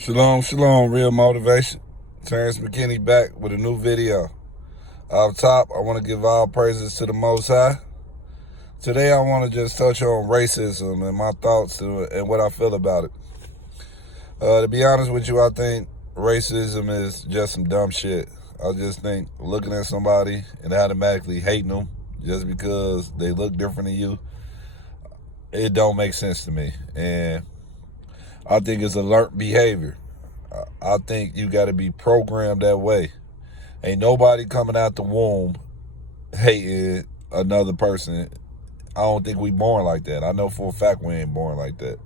Shalom, shalom, real motivation. Terrence McKinney back with a new video. Off top, I want to give all praises to the Most High. Today, I want to just touch on racism and my thoughts and what I feel about it. To be honest with you, I think racism is just some dumb shit. I just think looking at somebody and automatically hating them just because they look different than you, it don't make sense to me. And I think it's alert behavior. I think you got to be programmed that way. Ain't nobody coming out the womb hating another person. I don't think we born like that. I know for a fact we ain't born like that.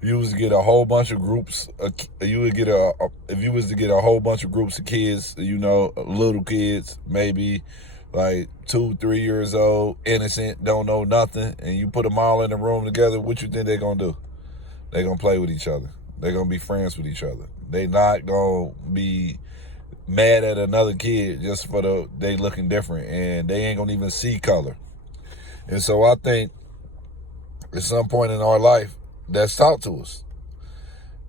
If you was to get a whole bunch of groups, if you was to get a whole bunch of groups of kids, little kids, maybe like 2, 3 years old, innocent, don't know nothing, and you put them all in a room together, what you think they're gonna do? They're gonna play with each other. They're gonna be friends with each other. They not gonna be mad at another kid just for they looking different, and they ain't gonna even see color. And so I think at some point in our life, that's taught to us.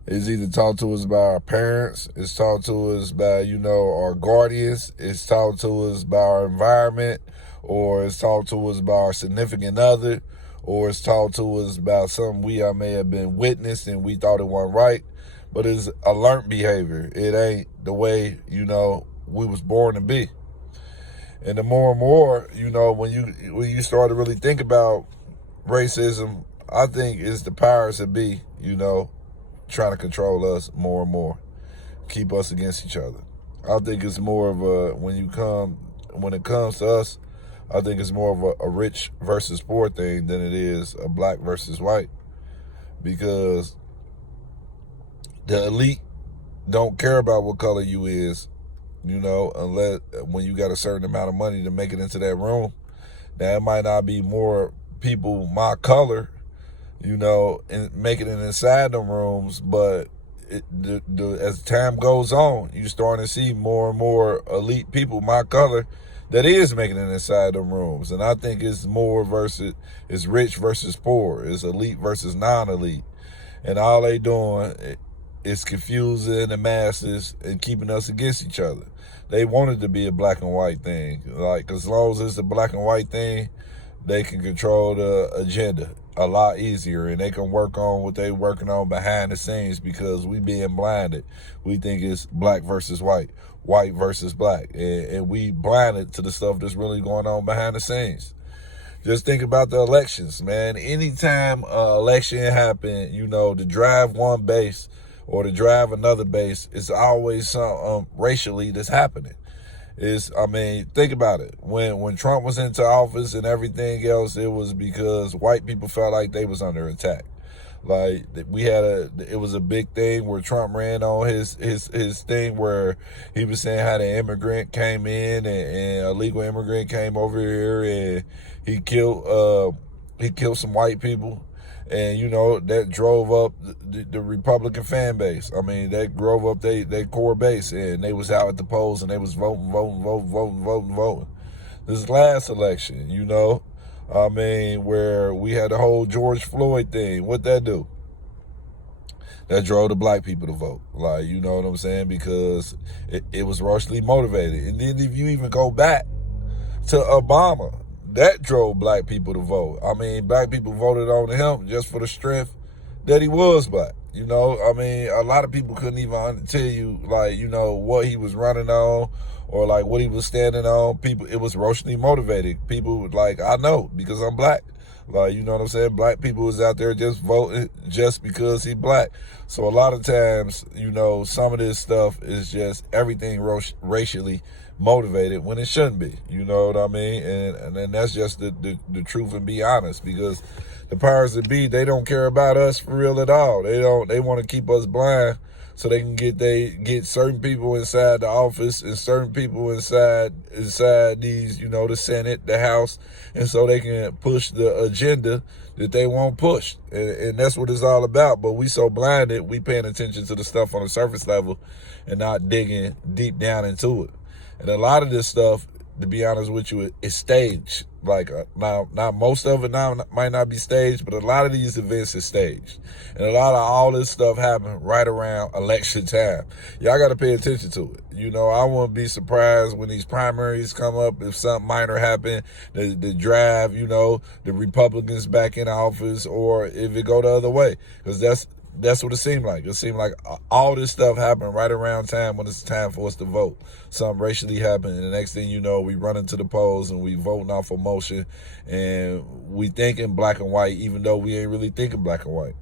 It's either taught to us by our parents, it's taught to us by, our guardians, it's taught to us by our environment, or it's taught to us by our significant other, or it's taught to us about something we may have been witnessed and we thought it wasn't right. But it's a learned behavior. It ain't the way, we was born to be. And the more and more, when you start to really think about racism, I think it's the powers that be, trying to control us more and more, keep us against each other. I think it's more of when it comes to us, I think it's more of a rich versus poor thing than it is a black versus white. Because the elite don't care about what color you is, unless when you got a certain amount of money to make it into that room. Now, it might not be more people my color, and making it inside them rooms, but as time goes on, you starting to see more and more elite people my color that is making it inside them rooms. And I think it's it's rich versus poor, it's elite versus non-elite. And all they doing is confusing the masses and keeping us against each other. They want it to be a black and white thing. Like, as long as it's a black and white thing, they can control the agenda a lot easier, and they can work on what they working on behind the scenes, because we being blinded. We think it's black versus white, white versus black, and we blinded to the stuff that's really going on behind the scenes. Just think about the elections, man. Anytime election happen, to drive one base or to drive another base, it's always some racially that's happening. Think about it. When Trump was into office and everything else, it was because white people felt like they was under attack. Like, it was a big thing where Trump ran on his thing where he was saying how the immigrant came in and a legal immigrant came over here and he killed some white people. And, that drove up the Republican fan base. That drove up their core base, and they was out at the polls and they was voting. This last election, where we had the whole George Floyd thing, what'd that do? That drove the black people to vote. Like, you know what I'm saying? Because it was racially motivated. And then if you even go back to Obama, that drove black people to vote. Black people voted on him just for the strength that he was black. A lot of people couldn't even tell you, what he was running on or, what he was standing on. It was racially motivated. People, I know because I'm black. You know what I'm saying? Black people was out there just voting just because he black. So a lot of times, some of this stuff is just everything racially motivated when it shouldn't be. You know what I mean? And then that's just the truth, and be honest, because the powers that be, they don't care about us for real at all. They want to keep us blind so they can get certain people inside the office and certain people inside these, the Senate, the House, and so they can push the agenda that they want pushed. And that's what it's all about. But we so blinded, we paying attention to the stuff on the surface level and not digging deep down into it. And a lot of this stuff to be honest with you, is staged. Like, now, not most of it now might not be staged, but a lot of these events is staged. And a lot of all this stuff happen right around election time. Y'all got to pay attention to it. You know, I wouldn't be surprised when these primaries come up if something minor happen, the drive, you know, the Republicans back in office, or if it go the other way. Because that's what it seemed like. It seemed like all this stuff happened right around time when it's time for us to vote. Something racially happened, and the next thing you know, we run into the polls and we voting off emotion, and we thinking black and white, even though we ain't really thinking black and white.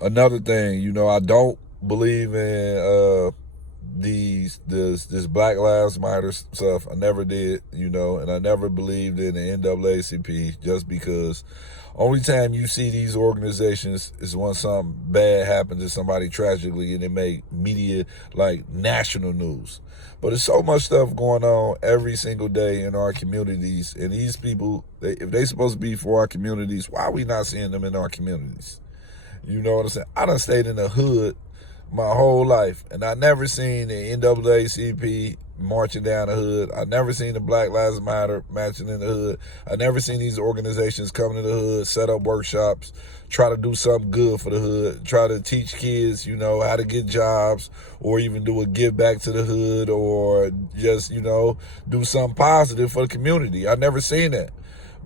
Another thing, you know, I don't believe in this Black Lives Matter stuff. I never did, you know, and I never believed in the NAACP, just because only time you see these organizations is when something bad happens to somebody tragically and they make media like national news. But there's so much stuff going on every single day in our communities, and these people, if they supposed to be for our communities, why are we not seeing them in our communities? You know what I'm saying? I done stayed in the hood my whole life, and I never seen the NAACP marching down the hood. I never seen the Black Lives Matter marching in the hood. I never seen these organizations coming to the hood, set up workshops, try to do something good for the hood, try to teach kids, you know, how to get jobs, or even do a give back to the hood, or just, you know, do something positive for the community. I never seen that.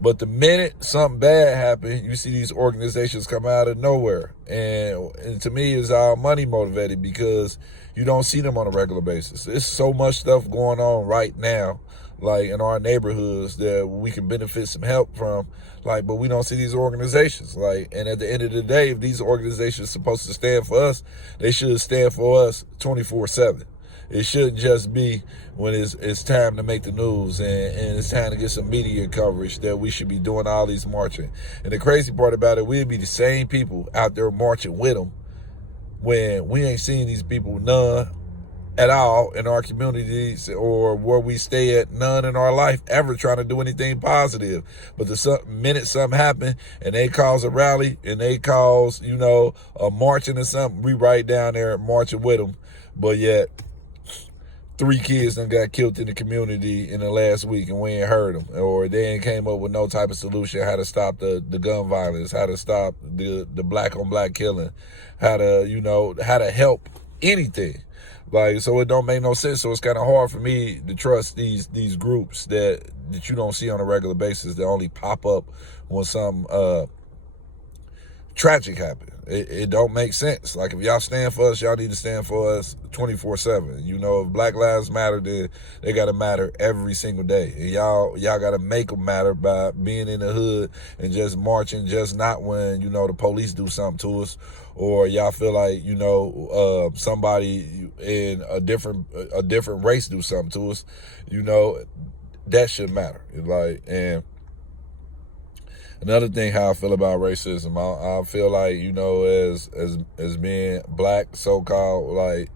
But the minute something bad happens, you see these organizations come out of nowhere. And to me, it's all money motivated, because you don't see them on a regular basis. There's so much stuff going on right now, like in our neighborhoods, that we can benefit some help from, like, but we don't see these organizations. Like, and at the end of the day, if these organizations are supposed to stand for us, they should stand for us 24/7. It shouldn't just be when it's time to make the news and it's time to get some media coverage that we should be doing all these marching. And the crazy part about it, we'd be the same people out there marching with them when we ain't seen these people none at all in our communities, or where we stay at, none in our life ever trying to do anything positive. But the minute something happen and they cause a rally and they cause, you know, a marching or something, we right down there marching with them. But yet 3 kids done got killed in the community in the last week and we ain't heard them, or they ain't came up with no type of solution how to stop the gun violence, how to stop the black on black killing, how to, you know, how to help anything. Like, so it don't make no sense. So it's kind of hard for me to trust these groups that you don't see on a regular basis, that only pop up when some tragic happen. It don't make sense. Like, if y'all stand for us, y'all need to stand for us 24/7. You know, if Black Lives Matter, then they got to matter every single day. And y'all got to make them matter by being in the hood and just marching, just not when, you know, the police do something to us, or y'all feel like, you know, somebody in a different race do something to us. You know, that should matter. Like, and another thing, how I feel about racism, I feel like, you know, as being black, so-called, like,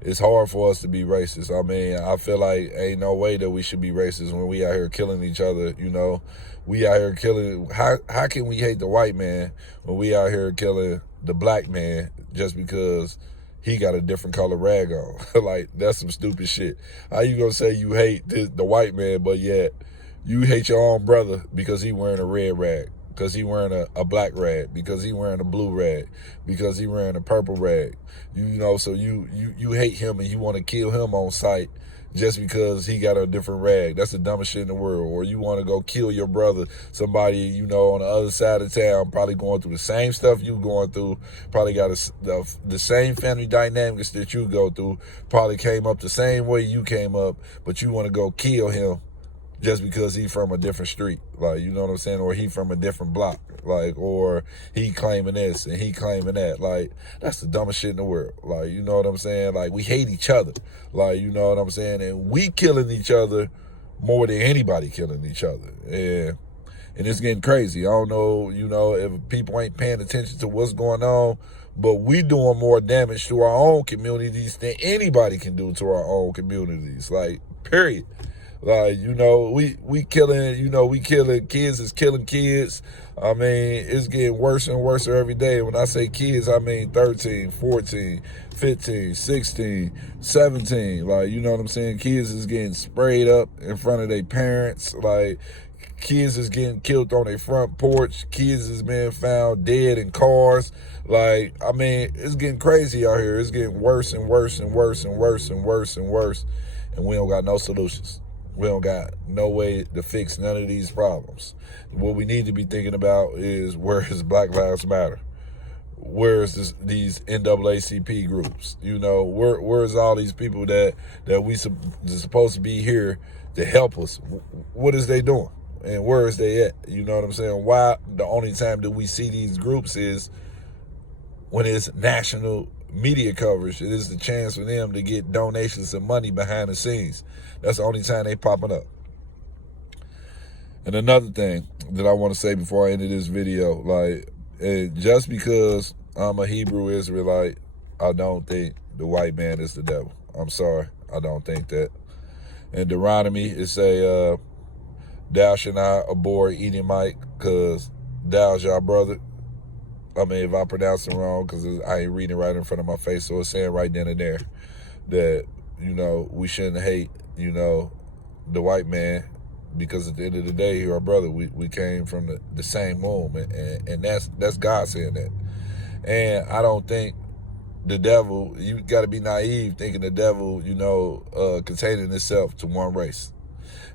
it's hard for us to be racist. I mean, I feel like ain't no way that we should be racist when we out here killing each other, you know. We out here killing, how can we hate the white man when we out here killing the black man just because he got a different color rag on? Like, that's some stupid shit. How you gonna say you hate the white man, but yet you hate your own brother because he wearing a red rag, because he wearing a black rag, because he wearing a blue rag, because he wearing a purple rag? You know, so you hate him and you want to kill him on sight just because he got a different rag. That's the dumbest shit in the world. Or you want to go kill your brother, somebody, you know, on the other side of town, probably going through the same stuff you going through, probably got the same family dynamics that you go through, probably came up the same way you came up, but you want to go kill him just because he from a different street, like, you know what I'm saying? Or he from a different block, like, or he claiming this and he claiming that. Like, that's the dumbest shit in the world. Like, you know what I'm saying? Like, we hate each other, like, you know what I'm saying? And we killing each other more than anybody killing each other. And it's getting crazy. I don't know, you know, if people ain't paying attention to what's going on, but we doing more damage to our own communities than anybody can do to our own communities, like, period. Like, you know, we killing, you know, we killing kids is killing kids. I mean, it's getting worse and worse every day. When I say kids, I mean 13, 14, 15, 16, 17. Like, you know what I'm saying? Kids is getting sprayed up in front of their parents. Like, kids is getting killed on their front porch. Kids is being found dead in cars. Like, I mean, it's getting crazy out here. It's getting worse and worse and worse and worse and worse and worse. And we don't got no solutions. We don't got no way to fix none of these problems. What we need to be thinking about is, where is Black Lives Matter? Where is these NAACP groups? You know, where's all these people that we supposed to be here to help us? What is they doing? And where is they at? You know what I'm saying? Why the only time that we see these groups is when it's national media coverage. It is the chance for them to get donations and money behind the scenes. That's the only time they popping up. And another thing that I want to say before I end this video, like, just because I'm a Hebrew Israelite, I don't think the white man is the devil. I'm sorry, I don't think that. In Deuteronomy, it say, thou shalt not abhor Edomite, because thou's your brother. I mean, if I pronounce it wrong, because I ain't reading it right in front of my face, so it's saying right then and there that, you know, we shouldn't hate, you know, the white man, because at the end of the day, you're our brother. We came from the same womb, and that's God saying that. And I don't think the devil, you got to be naive thinking the devil, you know, containing itself to one race.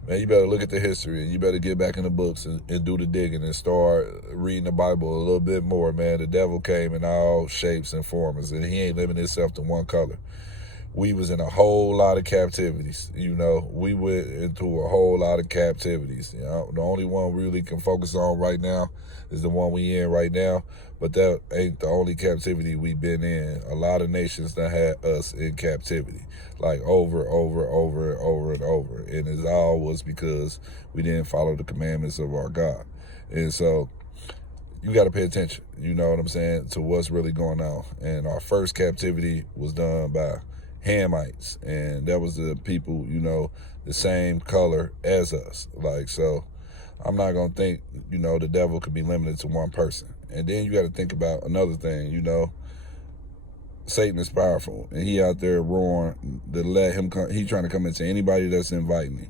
Man, you better look at the history, and you better get back in the books and do the digging and start reading the Bible a little bit more, man. The devil came in all shapes and forms, and he ain't limiting himself to one color. We was in a whole lot of captivities, you know. We went into a whole lot of captivities. You know, the only one we really can focus on right now is the one we in right now, but that ain't the only captivity we've been in. A lot of nations that had us in captivity, like over and over. And it all was because we didn't follow the commandments of our God. And so you got to pay attention, you know what I'm saying, to what's really going on. And our first captivity was done by Hamites, and that was the people, you know, the same color as us. Like, so I'm not going to think, you know, the devil could be limited to one person. And then you got to think about another thing, you know. Satan is powerful, and he out there roaring to let him come. He trying to come into anybody that's inviting him.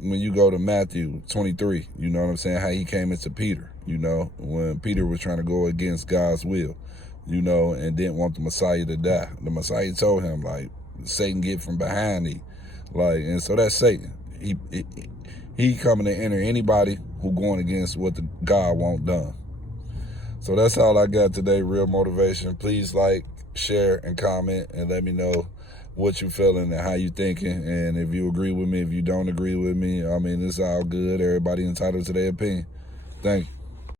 When you go to Matthew 23, you know what I'm saying, how he came into Peter, you know, when Peter was trying to go against God's will, you know, and didn't want the Messiah to die. The Messiah told him, like, Satan, get from behind thee. Like, and so that's Satan. He coming to enter anybody who going against what the God want done. So that's all I got today, Real Motivation. Please like, share, and comment, and let me know what you feeling and how you thinking. And if you agree with me, if you don't agree with me, I mean, it's all good. Everybody entitled to their opinion. Thank you.